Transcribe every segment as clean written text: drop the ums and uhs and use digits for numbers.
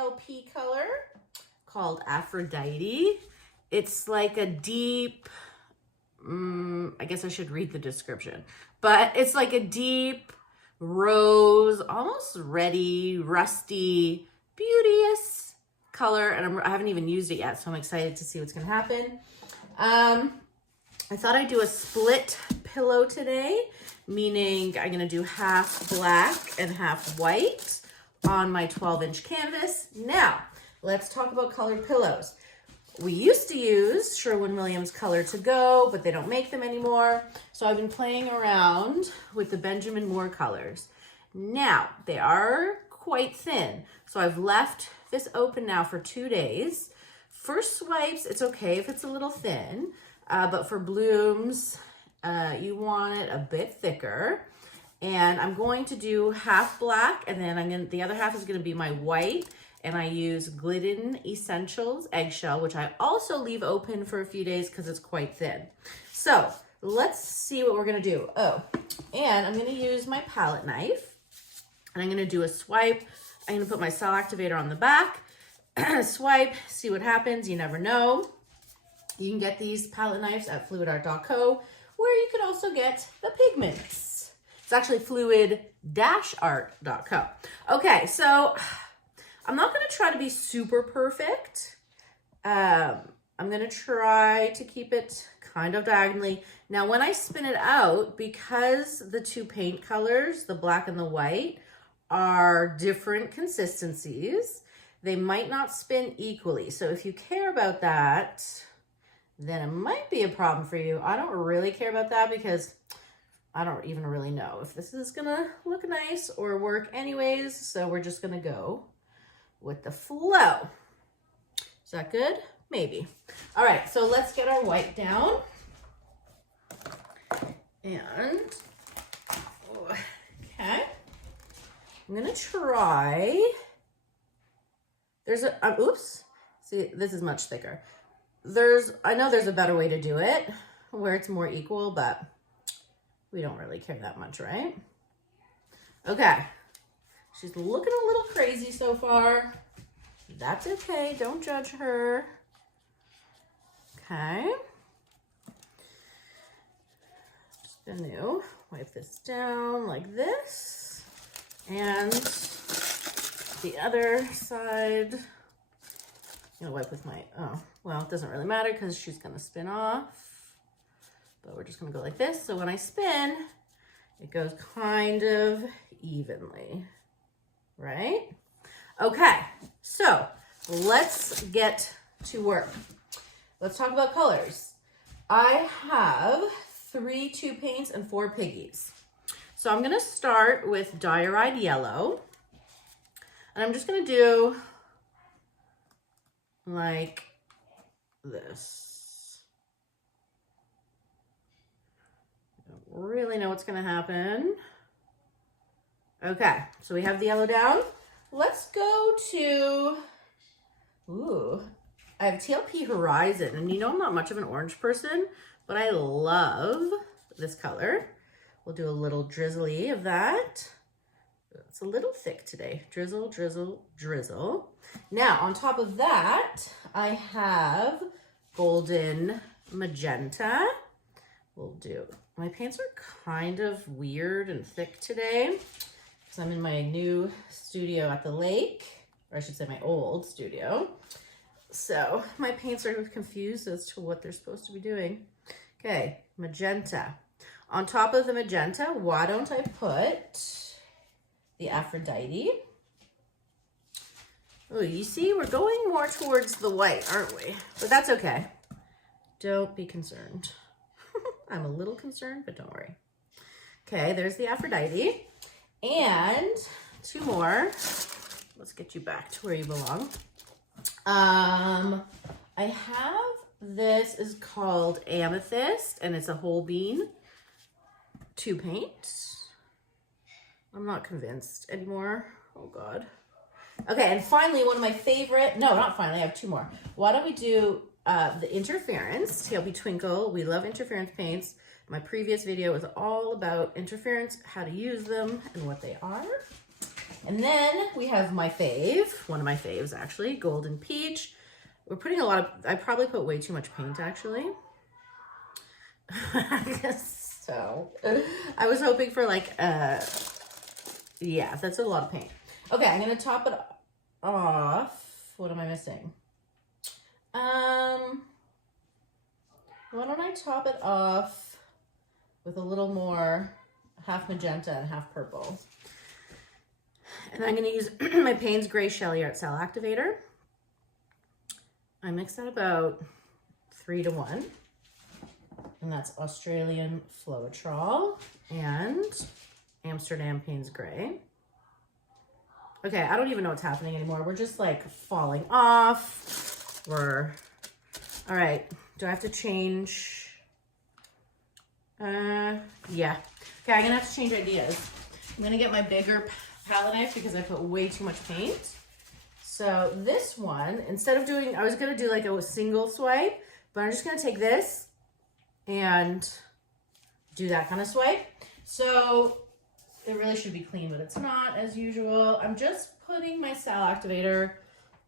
TLP color called Aphrodite. It's like a deep, I guess I should read the description, but it's like a deep rose, almost reddy, rusty, beauteous color. And I haven't even used it yet, so I'm excited to see what's gonna happen. I thought I'd do a split pillow today, meaning I'm gonna do half black and half white on my 12-inch canvas. Now, let's talk about colored pillows. We used to use Sherwin-Williams Color to Go, but they don't make them anymore. So I've been playing around with the Benjamin Moore colors. Now, they are quite thin. So I've left this open now for 2 days. For swipes, it's okay if it's a little thin, but for blooms, you want it a bit thicker. And I'm going to do half black, and then the other half is gonna be my white, and I use Glidden Essentials Eggshell, which I also leave open for a few days because it's quite thin. So let's see what we're gonna do. Oh, and I'm gonna use my palette knife, and I'm gonna do a swipe. I'm gonna put my cell activator on the back, swipe, see what happens, you never know. You can get these palette knives at fluidart.co, where you can also get the pigments. It's actually fluid-art.co. Okay, so I'm not gonna try to be super perfect. I'm gonna try to keep it kind of diagonally. Now, when I spin it out, because the two paint colors, the black and the white, are different consistencies, they might not spin equally. So if you care about that, then it might be a problem for you. I don't really care about that because I don't even really know if this is gonna look nice or work anyways. So we're just gonna go with the flow. Is that good? Maybe. All right, so let's get our white down. And, okay. I'm gonna try, oops. See, this is much thicker. I know there's a better way to do it where it's more equal, but we don't really care that much, right? Okay. She's looking a little crazy so far. That's okay. Don't judge her. Okay. Just gonna wipe this down like this. And the other side, I'm gonna wipe with my, oh, well, it doesn't really matter because she's gonna spin off. But we're just gonna go like this. So when I spin, it goes kind of evenly. Right? Okay, so let's get to work. Let's talk about colors. I have 3 2 paints and 4 piggies. So I'm gonna start with Diorite Yellow. And I'm just gonna do like this. I don't really know what's gonna happen. Okay, so we have the yellow down. Let's go to, I have TLP Horizon, and you know I'm not much of an orange person, but I love this color. We'll do a little drizzly of that. It's a little thick today. Drizzle, drizzle, drizzle. Now, on top of that, I have Golden Magenta. We'll do, my paints are kind of weird and thick today, because I'm in my new studio at the lake, or I should say my old studio. So my paints are confused as to what they're supposed to be doing. Okay, magenta. On top of the magenta, why don't I put the Aphrodite? Oh, you see, we're going more towards the white, aren't we? But that's okay. Don't be concerned. I'm a little concerned, but don't worry. Okay, there's the Aphrodite. And 2 more. Let's get you back to where you belong. I have, this is called Amethyst, and it's a whole bean 2 paint. I'm not convinced anymore. Oh God. Okay, and finally, one of my favorite, no, not finally, I have 2 more. Why don't we do the Interference, TLP Twinkle. We love interference paints. My previous video was all about interference, how to use them, and what they are. And then we have my fave, one of my faves actually, Golden Peach. We're putting a lot of, I probably put way too much paint actually. So, I was hoping for like, yeah, that's a lot of paint. Okay, I'm gonna top it off. What am I missing? Why don't I top it off with a little more half magenta and half purple. And I'm gonna use my Payne's Gray Shelly Art Cell Activator. I mix that about 3-to-1. And that's Australian Floetrol and Amsterdam Payne's Gray. Okay, I don't even know what's happening anymore. We're just like falling off. All right, do I have to change? Yeah. Okay, I'm gonna have to change ideas. I'm gonna get my bigger palette knife because I put way too much paint. So this one, instead of doing, I was gonna do like a single swipe, but I'm just gonna take this and do that kind of swipe. So it really should be clean, but it's not as usual. I'm just putting my cell activator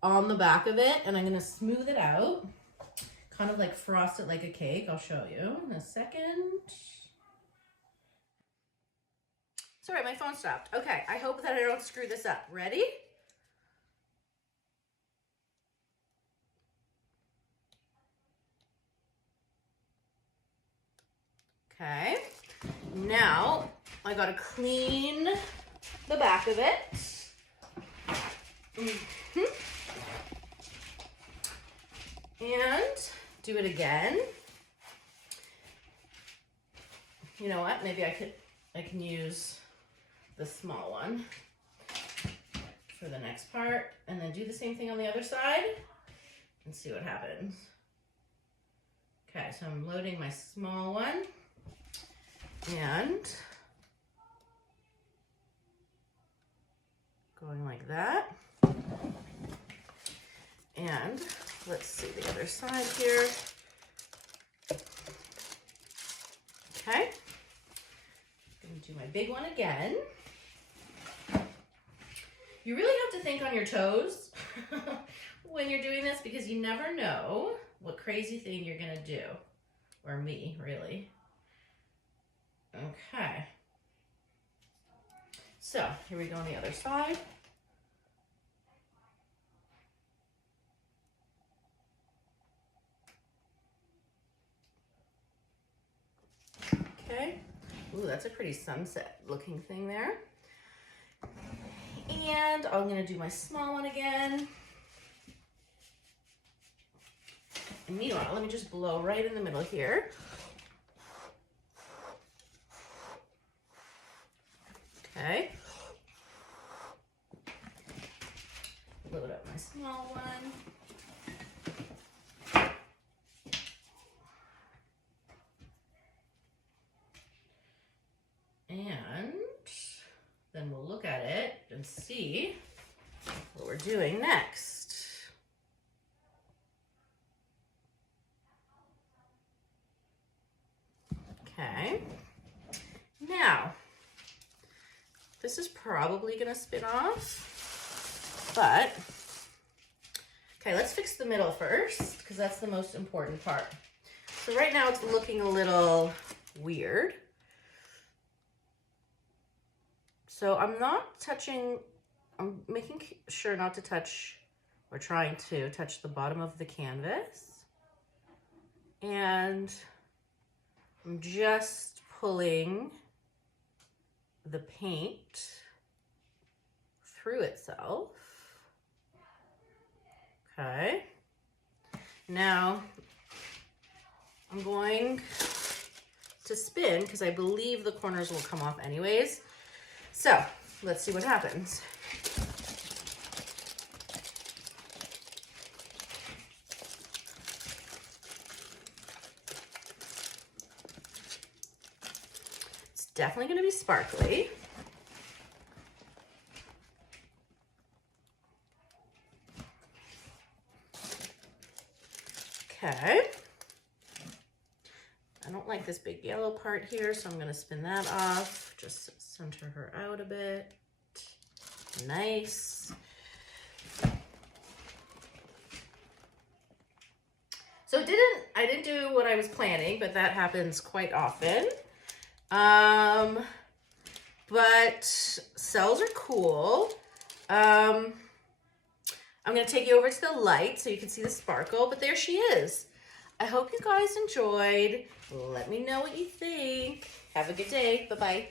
on the back of it and I'm gonna smooth it out, kind of like frost it like a cake. I'll show you in a second. Sorry, my phone stopped. Okay, I hope that I don't screw this up. Ready? Okay, now I gotta clean the back of it. And do it again. You know what? Maybe I can use the small one for the next part, and then do the same thing on the other side and see what happens. Okay, so I'm loading my small one and going like that. And let's see the other side here. Okay, I'm gonna do my big one again. You really have to think on your toes when you're doing this because you never know what crazy thing you're gonna do. Or me, really. Okay. So, here we go on the other side. Okay. Ooh, that's a pretty sunset looking thing there. And I'm gonna do my small one again. And meanwhile, let me just blow right in the middle here. Okay. Load up my small one. And then we'll look at it and see what we're doing next. Okay. Now, this is probably gonna spin off, but okay, let's fix the middle first because that's the most important part. So right now it's looking a little weird. So I'm not touching, I'm making sure not to touch or trying to touch the bottom of the canvas. And I'm just pulling the paint through itself. Okay. Now I'm going to spin because I believe the corners will come off anyways. So let's see what happens. It's definitely going to be sparkly. Okay. I don't like this big yellow part here, so I'm going to spin that off. Just center her out a bit. Nice. So I didn't do what I was planning, but that happens quite often. But cells are cool. I'm gonna take you over to the light so you can see the sparkle, but there she is. I hope you guys enjoyed. Let me know what you think. Have a good day. Bye-bye.